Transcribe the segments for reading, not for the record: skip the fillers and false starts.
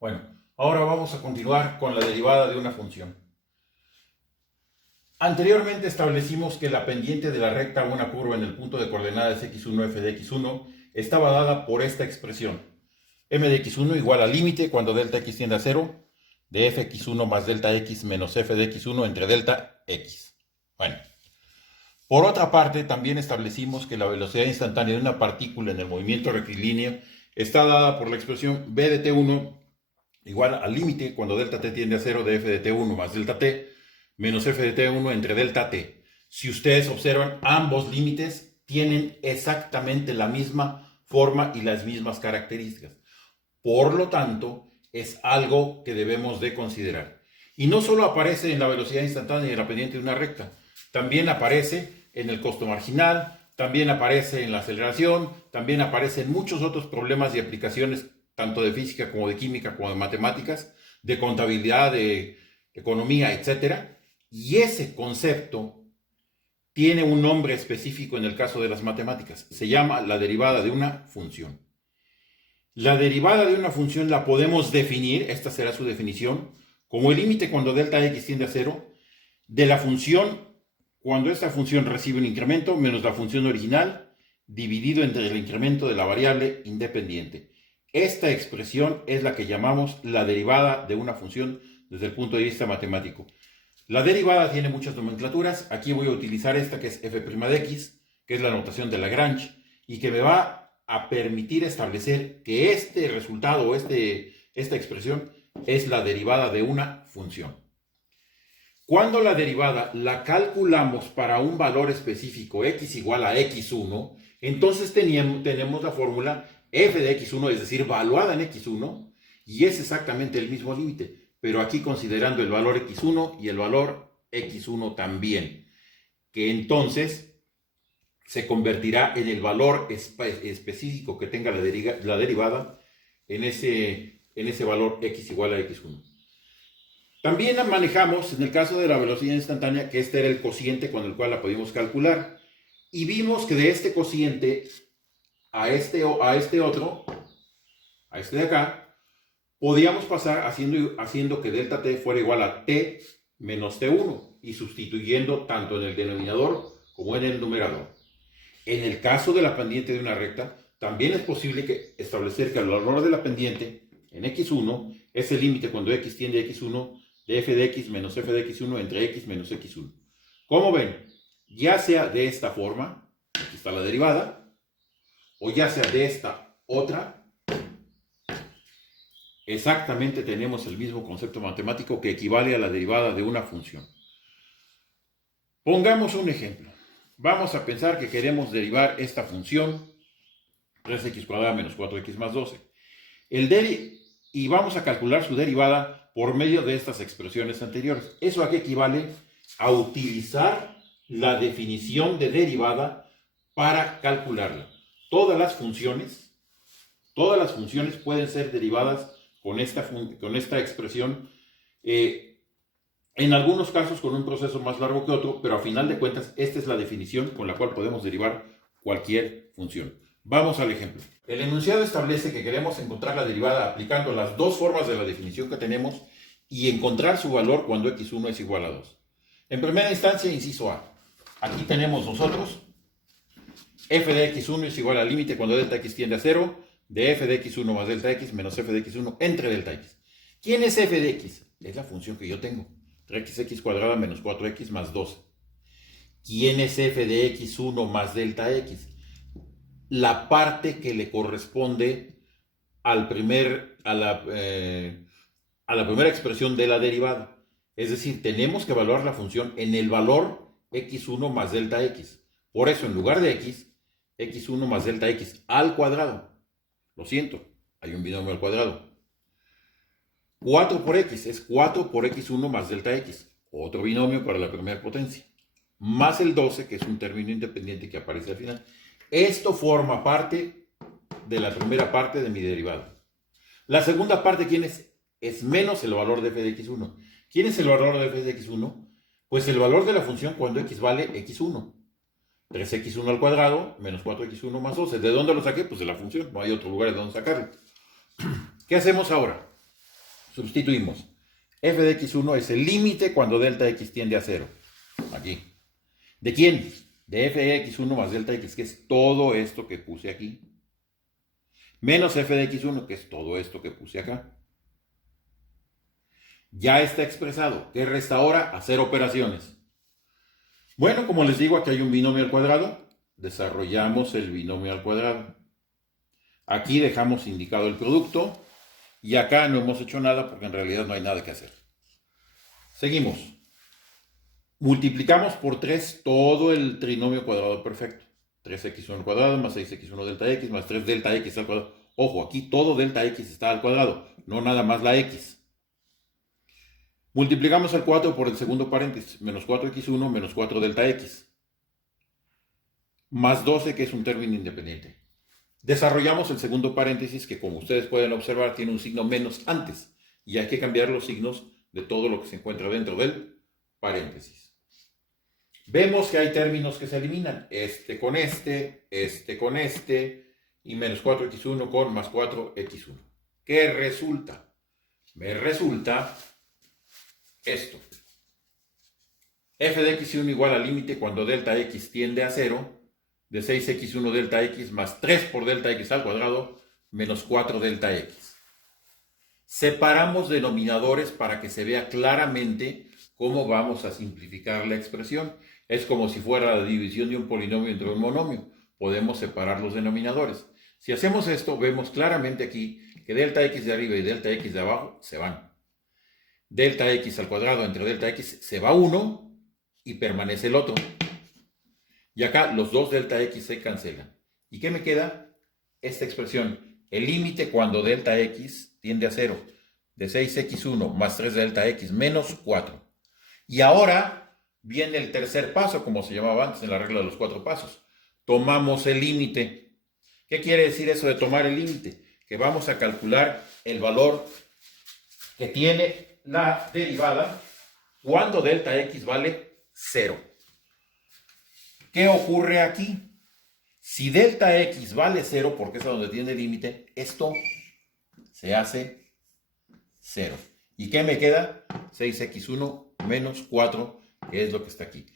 Bueno, ahora vamos a continuar con la derivada de una función. Anteriormente establecimos que la pendiente de la recta a una curva en el punto de coordenadas x1 f de x1 estaba dada por esta expresión. M de x1 igual al límite cuando delta x tiende a 0 de fx1 más delta x menos f de x1 entre delta x. Bueno, por otra parte, también establecimos que la velocidad instantánea de una partícula en el movimiento rectilíneo está dada por la expresión b de t1 igual al límite cuando delta t tiende a 0 de f de t1 más delta t menos f de t1 entre delta t. Si ustedes observan, ambos límites tienen exactamente la misma forma y las mismas características. Por lo tanto, es algo que debemos de considerar. Y no solo aparece en la velocidad instantánea y en la pendiente de una recta, también aparece en el costo marginal, también aparece en la aceleración, también aparece en muchos otros problemas y aplicaciones, tanto de física como de química, como de matemáticas, de contabilidad, de economía, etc. Y ese concepto tiene un nombre específico en el caso de las matemáticas. Se llama la derivada de una función. La derivada de una función la podemos definir, esta será su definición, como el límite cuando delta x tiende a 0 de la función cuando esta función recibe un incremento menos la función original dividido entre el incremento de la variable independiente. Esta expresión es la que llamamos la derivada de una función desde el punto de vista matemático. La derivada tiene muchas nomenclaturas. Aquí voy a utilizar esta que es f' de x, que es la notación de Lagrange, y que me va a permitir establecer que este resultado o esta expresión es la derivada de una función. Cuando la derivada la calculamos para un valor específico x igual a x1, entonces tenemos la fórmula f de x1, es decir, valuada en x1, y es exactamente el mismo límite, pero aquí considerando el valor x1 y el valor x1 también, que entonces se convertirá en el valor específico que tenga la derivada en ese valor x igual a x1. También la manejamos en el caso de la velocidad instantánea, que este era el cociente con el cual la pudimos calcular, y vimos que de este cociente a este otro, a este de acá, podíamos pasar haciendo que delta t fuera igual a t menos t1 y sustituyendo tanto en el denominador como en el numerador. En el caso de la pendiente de una recta, también es posible establecer que el valor de la pendiente en x1 es el límite cuando x tiende a x1 de f de x menos f de x1 entre x menos x1. Como ven, ya sea de esta forma, aquí está la derivada, o ya sea de esta otra, exactamente tenemos el mismo concepto matemático que equivale a la derivada de una función. Pongamos un ejemplo. Vamos a pensar que queremos derivar esta función 3x cuadrada menos 4x más 12. Y vamos a calcular su derivada por medio de estas expresiones anteriores. ¿Eso a qué equivale? A utilizar la definición de derivada para calcularla. Todas las funciones pueden ser derivadas con esta expresión, en algunos casos con un proceso más largo que otro, pero a final de cuentas esta es la definición con la cual podemos derivar cualquier función. Vamos al ejemplo. El enunciado establece que queremos encontrar la derivada aplicando las dos formas de la definición que tenemos y encontrar su valor cuando x1 es igual a 2. En primera instancia, inciso A. Aquí tenemos nosotros f de x1 es igual al límite cuando delta x tiende a 0 de f de x1 más delta x menos f de x1 entre delta x. ¿Quién es f de x? Es la función que yo tengo. 3x cuadrada menos 4x más 12. ¿Quién es f de x1 más delta x? La parte que le corresponde a la primera expresión de la derivada. Es decir, tenemos que evaluar la función en el valor x1 más delta x. Por eso, en lugar de x, x1 más delta x al cuadrado. Lo siento, hay un binomio al cuadrado. 4 por x es 4 por x1 más delta x. Otro binomio para la primera potencia. Más el 12, que es un término independiente que aparece al final. Esto forma parte de la primera parte de mi derivada. La segunda parte, ¿quién es? Es menos el valor de f de x1. ¿Quién es el valor de f de x1? Pues el valor de la función cuando x vale x1. 3x1 al cuadrado menos 4x1 más 12. ¿De dónde lo saqué? Pues de la función. No hay otro lugar de donde sacarlo. ¿Qué hacemos ahora? Sustituimos. F de x1 es el límite cuando delta x tiende a 0. Aquí. ¿De quién? De f de x1 más delta x, que es todo esto que puse aquí. Menos f de x1, que es todo esto que puse acá. Ya está expresado. ¿Qué resta ahora? Hacer operaciones. Bueno, como les digo, aquí hay un binomio al cuadrado. Desarrollamos el binomio al cuadrado. Aquí dejamos indicado el producto. Y acá no hemos hecho nada porque en realidad no hay nada que hacer. Seguimos. Multiplicamos por 3 todo el trinomio cuadrado perfecto. 3x1 al cuadrado más 6x1 delta x más 3 delta x al cuadrado. Ojo, aquí todo delta x está al cuadrado, no nada más la x. Multiplicamos el 4 por el segundo paréntesis. Menos 4x1 menos 4 delta x. Más 12, que es un término independiente. Desarrollamos el segundo paréntesis, que como ustedes pueden observar tiene un signo menos antes, y hay que cambiar los signos de todo lo que se encuentra dentro del paréntesis. Vemos que hay términos que se eliminan, este con este y menos 4x1 con más 4x1. ¿Qué resulta? Me resulta esto. F de x1 igual al límite cuando delta x tiende a 0 de 6x1 delta x más 3 por delta x al cuadrado menos 4 delta x. Separamos denominadores para que se vea claramente cómo vamos a simplificar la expresión. Es como si fuera la división de un polinomio entre un monomio. Podemos separar los denominadores. Si hacemos esto, vemos claramente aquí que delta x de arriba y delta x de abajo se van. Delta x al cuadrado entre delta x se va uno y permanece el otro. Y acá los dos delta x se cancelan. ¿Y qué me queda? Esta expresión. El límite cuando delta x tiende a 0. De 6x1 más 3 delta x menos 4. Y ahora viene el tercer paso, como se llamaba antes en la regla de los 4 pasos. Tomamos el límite. ¿Qué quiere decir eso de tomar el límite? Que vamos a calcular el valor que tiene la derivada cuando delta x vale 0. ¿Qué ocurre aquí? Si delta x vale 0, porque es a donde tiene el límite, esto se hace 0. ¿Y qué me queda? 6x1 menos 4, que es lo que está aquí.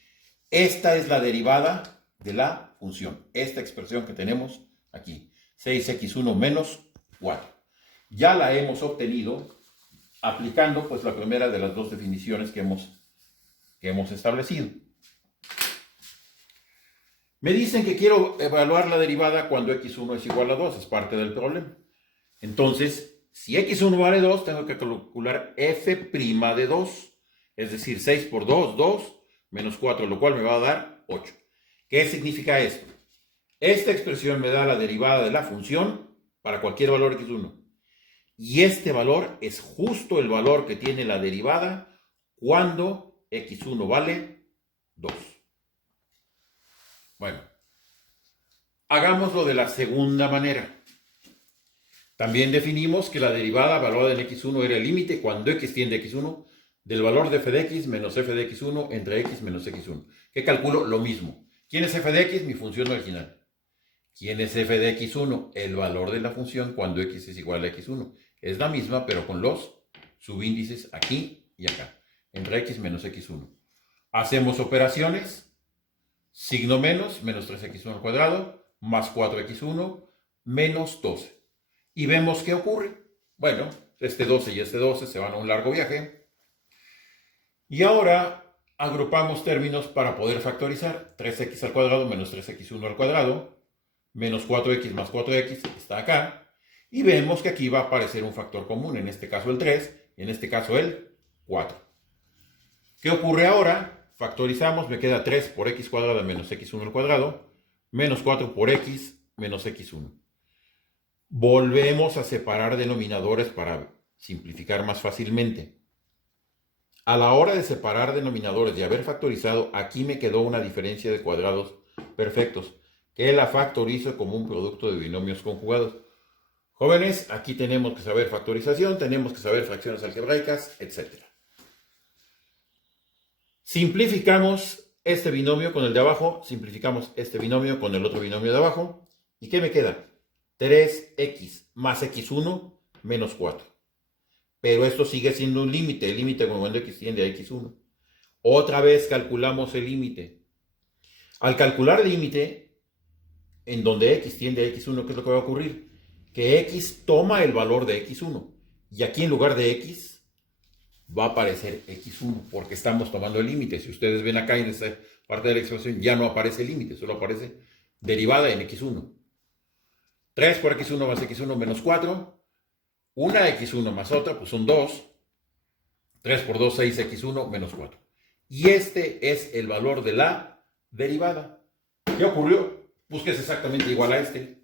Esta es la derivada de la función. Esta expresión que tenemos aquí. 6x1 menos 4. Ya la hemos obtenido aplicando pues la primera de las dos definiciones que hemos establecido. Me dicen que quiero evaluar la derivada cuando x1 es igual a 2, es parte del problema. Entonces, si x1 vale 2, tengo que calcular f' de 2, es decir, 6 por 2, 2, menos 4, lo cual me va a dar 8. ¿Qué significa esto? Esta expresión me da la derivada de la función para cualquier valor x1. Y este valor es justo el valor que tiene la derivada cuando x1 vale 2. Bueno, hagámoslo de la segunda manera. También definimos que la derivada evaluada en x1 era el límite cuando x tiende a x1 del valor de f de x menos f de x1 entre x menos x1. ¿Qué calculo? Lo mismo. ¿Quién es f de x? Mi función original. ¿Quién es f de x1? El valor de la función cuando x es igual a x1. Es la misma, pero con los subíndices aquí y acá. Entre x menos x1. Hacemos operaciones. Signo menos, menos 3x1 al cuadrado, más 4x1, menos 12. Y vemos qué ocurre. Bueno, este 12 y este 12 se van a un largo viaje. Y ahora agrupamos términos para poder factorizar. 3x al cuadrado menos 3x1 al cuadrado, menos 4x más 4x está acá. Y vemos que aquí va a aparecer un factor común, en este caso el 3 y en este caso el 4. ¿Qué ocurre ahora? Factorizamos, me queda 3 por x cuadrada menos x1 al cuadrado, menos 4 por x menos x1. Volvemos a separar denominadores para simplificar más fácilmente. A la hora de separar denominadores y haber factorizado, aquí me quedó una diferencia de cuadrados perfectos, que la factorizo como un producto de binomios conjugados. Jóvenes, aquí tenemos que saber factorización, tenemos que saber fracciones algebraicas, etc. Simplificamos este binomio con el de abajo, simplificamos este binomio con el otro binomio de abajo. ¿Y qué me queda? 3x más x1 menos 4. pero esto sigue siendo un límite, el límite cuando x tiende a x1. Otra vez calculamos el límite. Al calcular el límite, en donde x tiende a x1, ¿qué es lo que va a ocurrir? Que x toma el valor de x1, y aquí en lugar de x va a aparecer x1, porque estamos tomando el límite. Si ustedes ven acá en esta parte de la expresión, ya no aparece el límite, solo aparece derivada en x1. 3 por x1 más x1 menos 4. Una x1 más otra, pues son 2. 3 por 2, 6x1 menos 4. Y este es el valor de la derivada. ¿Qué ocurrió? Pues que es exactamente igual a este.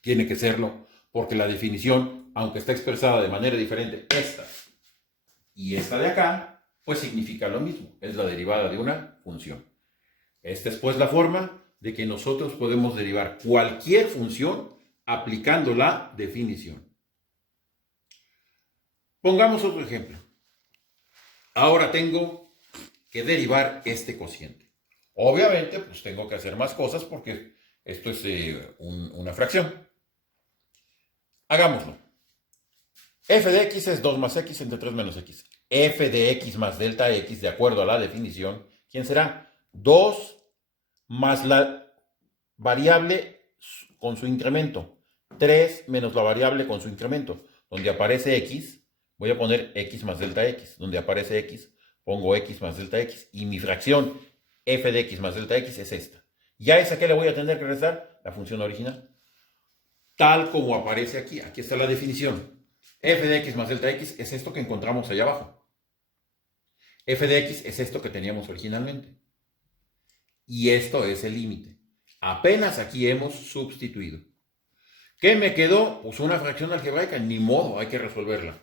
Tiene que serlo, porque la definición, aunque está expresada de manera diferente, esta y esta de acá, pues significa lo mismo. Es la derivada de una función. Esta es pues la forma de que nosotros podemos derivar cualquier función aplicando la definición. Pongamos otro ejemplo. Ahora tengo que derivar este cociente. Obviamente, pues tengo que hacer más cosas porque esto es una fracción. Hagámoslo. F de x es 2 más x entre 3 menos x. F de x más delta x, de acuerdo a la definición, ¿quién será? 2 más la variable con su incremento. 3 menos la variable con su incremento. Donde aparece x, voy a poner x más delta x. Donde aparece x, pongo x más delta x. Y mi fracción f de x más delta x es esta. ¿Ya esa qué le voy a tener que restar? La función original. Tal como aparece aquí. Aquí está la definición. F de x más delta x es esto que encontramos allá abajo. F de x es esto que teníamos originalmente. Y esto es el límite. Apenas aquí hemos sustituido. ¿Qué me quedó? Pues una fracción algebraica. Ni modo, hay que resolverla.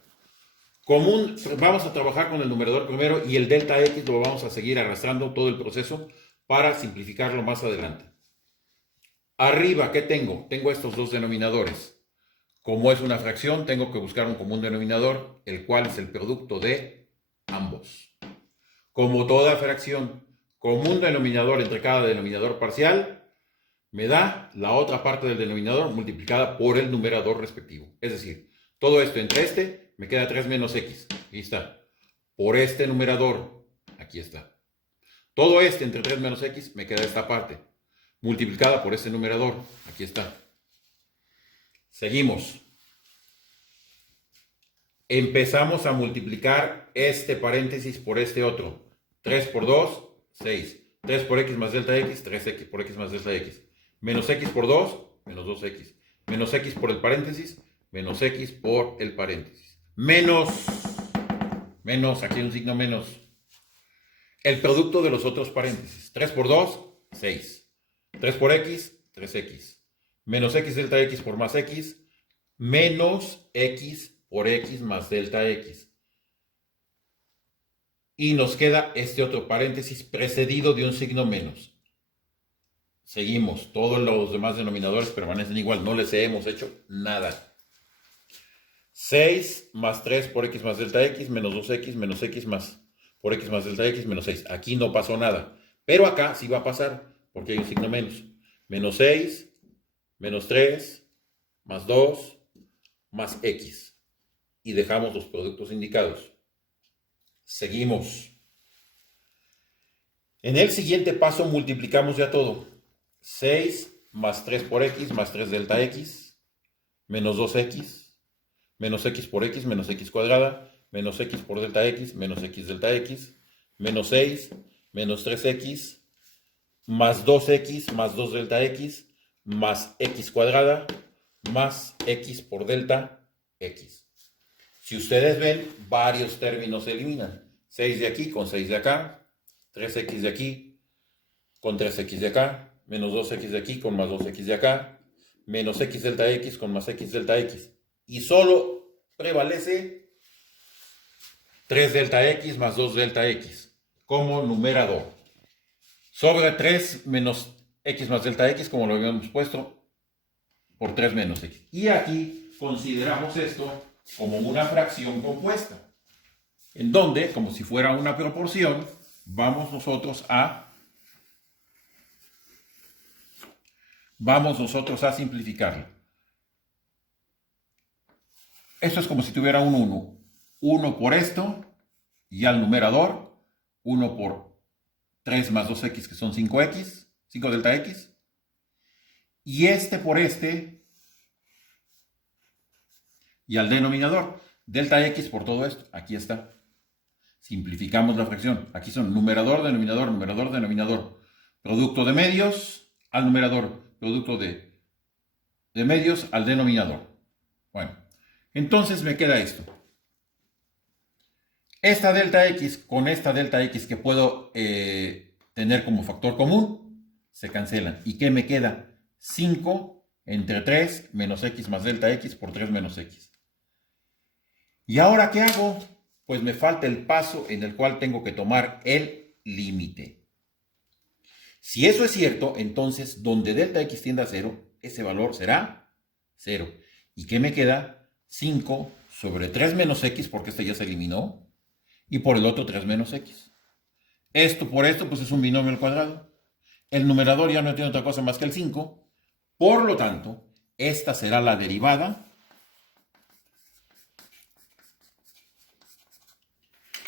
Vamos a trabajar con el numerador primero y el delta x lo vamos a seguir arrastrando todo el proceso para simplificarlo más adelante. Arriba, ¿qué tengo? Tengo estos dos denominadores. Como es una fracción, tengo que buscar un común denominador, el cual es el producto de ambos. Como toda fracción, común denominador entre cada denominador parcial me da la otra parte del denominador multiplicada por el numerador respectivo. Es decir, todo esto entre este me queda 3 menos x. Aquí está. Por este numerador, aquí está. Todo este entre 3 menos x me queda esta parte, multiplicada por este numerador. Aquí está. Seguimos. Empezamos a multiplicar este paréntesis por este otro. 3 por 2, 6. 3 por x más delta x, 3x por x más delta x. Menos x por 2, menos 2x. Menos x por el paréntesis, menos x por el paréntesis. Menos, aquí hay un signo menos. El producto de los otros paréntesis. 3 por 2, 6. 3 por x, 3x. Menos x delta x por más x, menos x por x más delta x. Y nos queda este otro paréntesis precedido de un signo menos. Seguimos, todos los demás denominadores permanecen igual, no les hemos hecho nada. 6 más 3 por x más delta x, menos 2x, menos x más por x más delta x, menos 6. Aquí no pasó nada, pero acá sí va a pasar, porque hay un signo menos. Menos 6, menos 3, más 2, más x. Y dejamos los productos indicados. Seguimos. En el siguiente paso multiplicamos ya todo. 6 más 3 por x más 3 delta x, menos 2x, menos x por x, menos x cuadrada, menos x por delta x, menos x delta x, menos 6, menos 3x, más 2x, más 2 delta x, más x cuadrada, más x por delta x. Si ustedes ven, varios términos se eliminan. 6 de aquí con 6 de acá, 3x de aquí con 3x de acá, menos 2x de aquí con más 2x de acá, menos x delta x con más x delta x. Y solo prevalece 3 delta x más 2 delta x como numerador. Sobra 3 menos x más delta x, como lo habíamos puesto, por 3 menos x. Y aquí consideramos esto como una fracción compuesta, en donde, como si fuera una proporción, vamos nosotros a simplificarlo. Esto es como si tuviera un 1. 1 por esto, y al numerador, 1 por 3 más 2x, que son 5x, 5 delta x, y este por este, y al denominador, delta x por todo esto, aquí está. Simplificamos la fracción, aquí son numerador, denominador, numerador, denominador, producto de medios al numerador, producto de medios al denominador. Bueno, entonces me queda esto. Esta delta x con esta delta x que puedo tener como factor común, se cancelan. ¿Y qué me queda? 5 entre 3 menos x más delta x por 3 menos x. ¿Y ahora qué hago? Pues me falta el paso en el cual tengo que tomar el límite. Si eso es cierto, entonces donde delta x tiende a 0, ese valor será 0. ¿Y qué me queda? 5 sobre 3 menos x, porque este ya se eliminó, y por el otro 3 menos x. Esto por esto, pues es un binomio al cuadrado. El numerador ya no tiene otra cosa más que el 5. Por lo tanto, esta será la derivada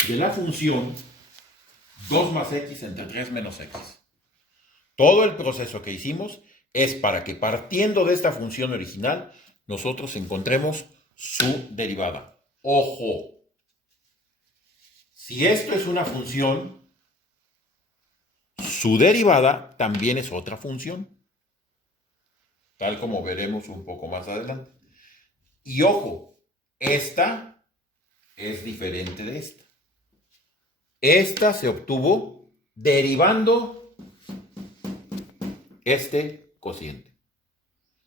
de la función 2 más x entre 3 menos x. Todo el proceso que hicimos es para que partiendo de esta función original, nosotros encontremos su derivada. ¡Ojo! Si esto es una función, su derivada también es otra función, tal como veremos un poco más adelante. Y ojo, esta es diferente de esta. Esta se obtuvo derivando este cociente.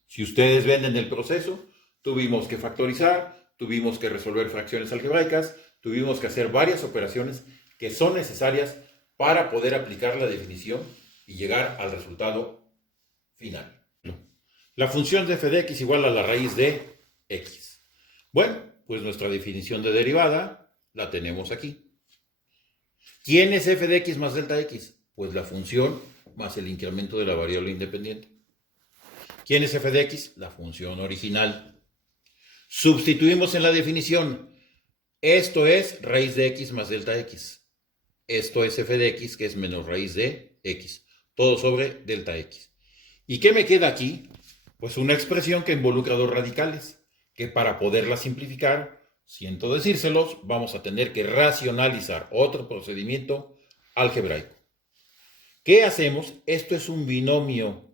Si ustedes ven en el proceso, tuvimos que factorizar, tuvimos que resolver fracciones algebraicas, tuvimos que hacer varias operaciones que son necesarias para poder aplicar la definición y llegar al resultado final. La función de f de x igual a la raíz de x. Bueno, pues nuestra definición de derivada la tenemos aquí. ¿Quién es f de x más delta x? Pues la función más el incremento de la variable independiente. ¿Quién es f de x? La función original. Sustituimos en la definición. Esto es raíz de x más delta x. Esto es f de x, que es menos raíz de x. Todo sobre delta x. ¿Y qué me queda aquí? Pues una expresión que involucra dos radicales, que para poderla simplificar, siento decírselos, vamos a tener que racionalizar otro procedimiento algebraico. ¿Qué hacemos? Esto es un binomio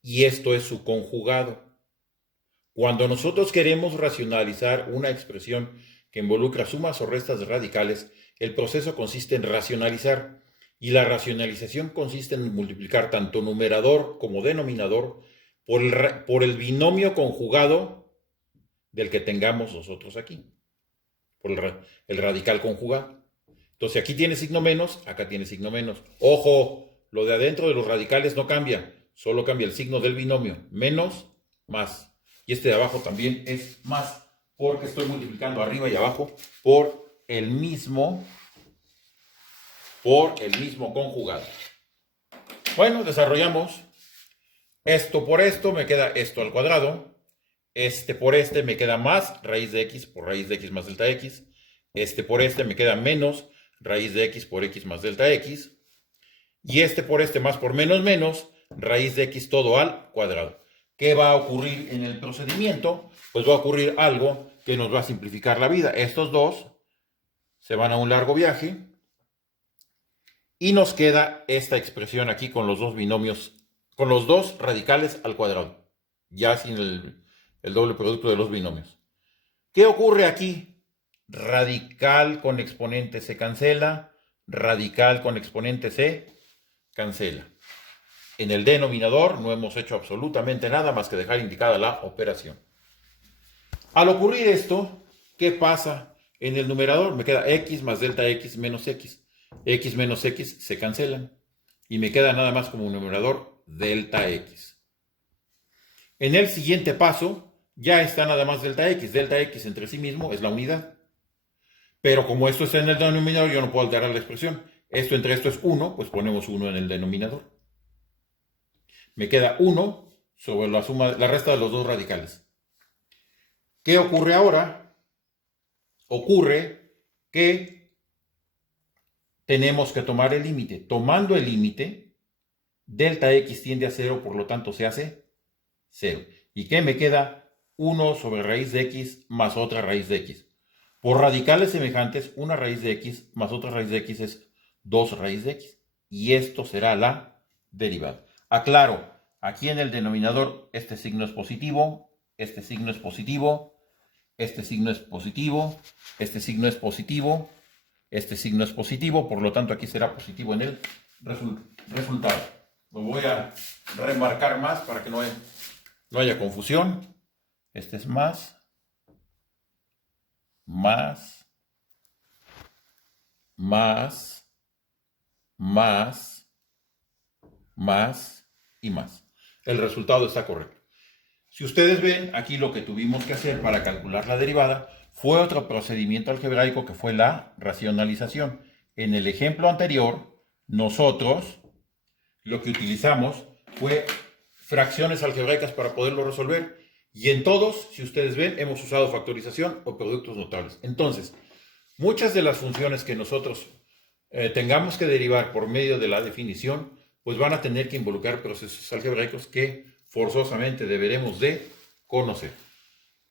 y esto es su conjugado. Cuando nosotros queremos racionalizar una expresión que involucra sumas o restas de radicales, el proceso consiste en racionalizar, y la racionalización consiste en multiplicar tanto numerador como denominador por el binomio conjugado del que tengamos nosotros aquí, por el radical conjugado. Entonces aquí tiene signo menos, acá tiene signo menos. ¡Ojo! Lo de adentro de los radicales no cambia, solo cambia el signo del binomio, menos, más. Y este de abajo también es más, porque estoy multiplicando arriba y abajo por el mismo conjugado. Bueno, desarrollamos. Esto por esto me queda esto al cuadrado. Este por este me queda más raíz de x por raíz de x más delta x. Este por este me queda menos raíz de x por x más delta x. Y este por este más por menos menos raíz de x todo al cuadrado. ¿Qué va a ocurrir en el procedimiento? Pues va a ocurrir algo que nos va a simplificar la vida. Estos dos se van a un largo viaje y nos queda esta expresión aquí con los dos binomios, con los dos radicales al cuadrado, ya sin el doble producto de los binomios. ¿Qué ocurre aquí? Radical con exponente se cancela, radical con exponente se cancela. En el denominador no hemos hecho absolutamente nada más que dejar indicada la operación. Al ocurrir esto, ¿qué pasa? En el numerador me queda x más delta x menos x. X menos x se cancelan y me queda nada más como un numerador delta x. En el siguiente paso ya está nada más delta x. Delta x entre sí mismo es la unidad. Pero como esto está en el denominador, yo no puedo alterar la expresión. Esto entre esto es 1, pues ponemos 1 en el denominador. Me queda 1 sobre la resta de los dos radicales. ¿Qué ocurre ahora? ocurre que tenemos que tomar el límite. Tomando el límite, delta x tiende a 0, por lo tanto se hace 0. ¿Y qué me queda? 1 sobre raíz de x más otra raíz de x. Por radicales semejantes, una raíz de x más otra raíz de x es 2 raíz de x. Y esto será la derivada. Aclaro, aquí en el denominador este signo es positivo, este signo es positivo, este signo es positivo, este signo es positivo, este signo es positivo, por lo tanto aquí será positivo en el resultado. Lo voy a remarcar más para que no haya confusión. Este es más, más, más, más, más y más. El resultado está correcto. Si ustedes ven, aquí lo que tuvimos que hacer para calcular la derivada fue otro procedimiento algebraico que fue la racionalización. En el ejemplo anterior, nosotros lo que utilizamos fue fracciones algebraicas para poderlo resolver. Y en todos, si ustedes ven, hemos usado factorización o productos notables. Entonces, muchas de las funciones que nosotros tengamos que derivar por medio de la definición, pues van a tener que involucrar procesos algebraicos que forzosamente deberemos de conocer.